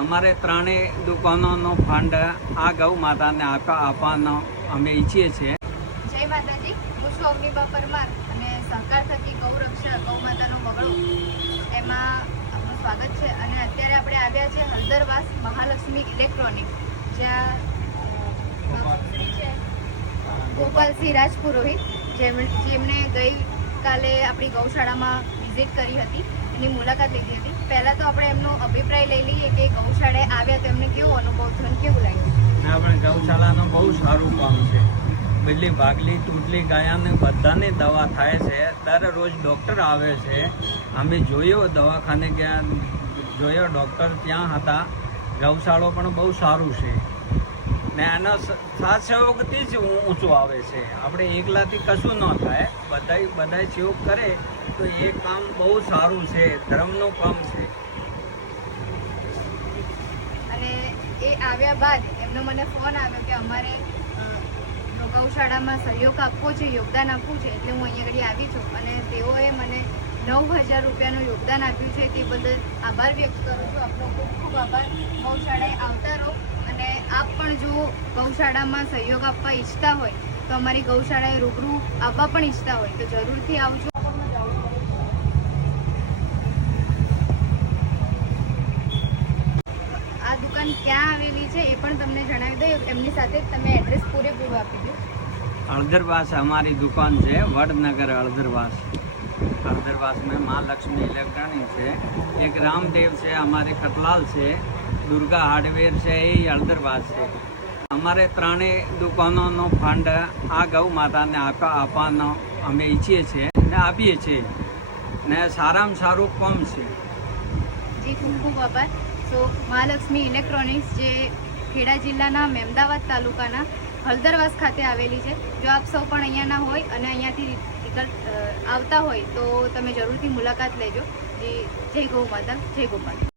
અમારે ત્રણેય દુકાનોનો ફંડ આ ગૌ માતાને આપવાનો અમે ઈચ્છીએ છીએ. જય માતાજી, હું છું અવનીબા પરમાર અને સહકાર થકી ગૌરક્ષા ગૌ માતાનો મગળો એમાં આપનું સ્વાગત છે અને અત્યારે આપણે આવ્યા છે હળદરવાસ મહાલક્ષ્મી ઇલેક્ટ્રોનિક જ્યાં છે? ગોપાલસિંહ રાજપુરોહિત, જેમ, જેમણે ગઈકાલે આપણી ગૌશાળામાં વિઝિટ કરી હતી, એની મુલાકાત લીધી હતી. પહેલાં તો આપણે એમનો અભિપ્રાય લઈ લઈએ. આવ્યા પણ ગૌશાળાનું બહુ સારું કામ છે. બદલી ભાગલી તૂટલી ગાયાને બધાને દવા થાય છે. દરરોજ ડૉક્ટર આવે છે. અમે જોયો, દવાખાને ગયા, જોયો, ડૉક્ટર ત્યાં હતા. ગૌશાળો પણ બહુ સારું છે. ને સ- સાથ સહયોગથી જ ઊંચું આવે છે. આપણે એકલાથી કશું ન થાય. બધાય બધાય સહયોગ કરે. તો એ કામ બહુ સારું છે. ધર્મનું કામ છે અને આવ્યા બાદ એમનો મને ફોન આવ્યો કે અમારે ગૌશાળામાં સહયોગ આપવો છે, યોગદાન આપવું છે, એટલે હું અહીંયા આગળ આવી છું. અને તેઓએ મને નવ હજાર રૂપિયાનું યોગદાન આપ્યું છે તે બદલ આભાર વ્યક્ત કરું છું. આપનો ખૂબ ખૂબ આભાર. ગૌશાળાએ આવતા રહો અને આપ પણ જો ગૌશાળામાં સહયોગ આપવા ઈચ્છતા હોય, તો અમારી ગૌશાળાએ રૂબરૂ આવવા પણ ઈચ્છતા હોય, તો જરૂરથી આવજો. આ દુકાન ક્યાં આવેલી છે એ પણ તમને જણાવી દઉં. એમની સાથે તમે એડ્રેસ પૂરેપૂરું આપી દો. હળદરવાસ અમારી દુકાન છે વડનગર હળદરવાસ હળદરવાસ મેં મા લક્ષ્મી ઇલેક્ટ્રોનિક છે. એક રામદેવ છે અમારે ખટલાલ છે દુર્ગા હાર્ડવેર છે એ હળદરવાસ છે. અમારે ત્રણેય દુકાનોનો ફંડ આ ગૌ માતાને આપવાનો અમે ઈચ્છીએ છીએ ને આપીએ છીએ. ને સારામાં સારું કોમ છે. જી ખૂબ ખૂબ આભાર. સો મહાલક્ષ્મી ઇલેક્ટ્રોનિક્સ જે ખેડા જિલ્લાના મહેમદાવાદ તાલુકાના હળદરવાસ ખાતે આવેલી છે. જો આપ સૌ પણ અહીંયાના હોય અને અહીંયાથી આવતા હોય તો તમે જરૂરથી મુલાકાત લેજો. જય ગૌ માતા, જય ગોપાલ.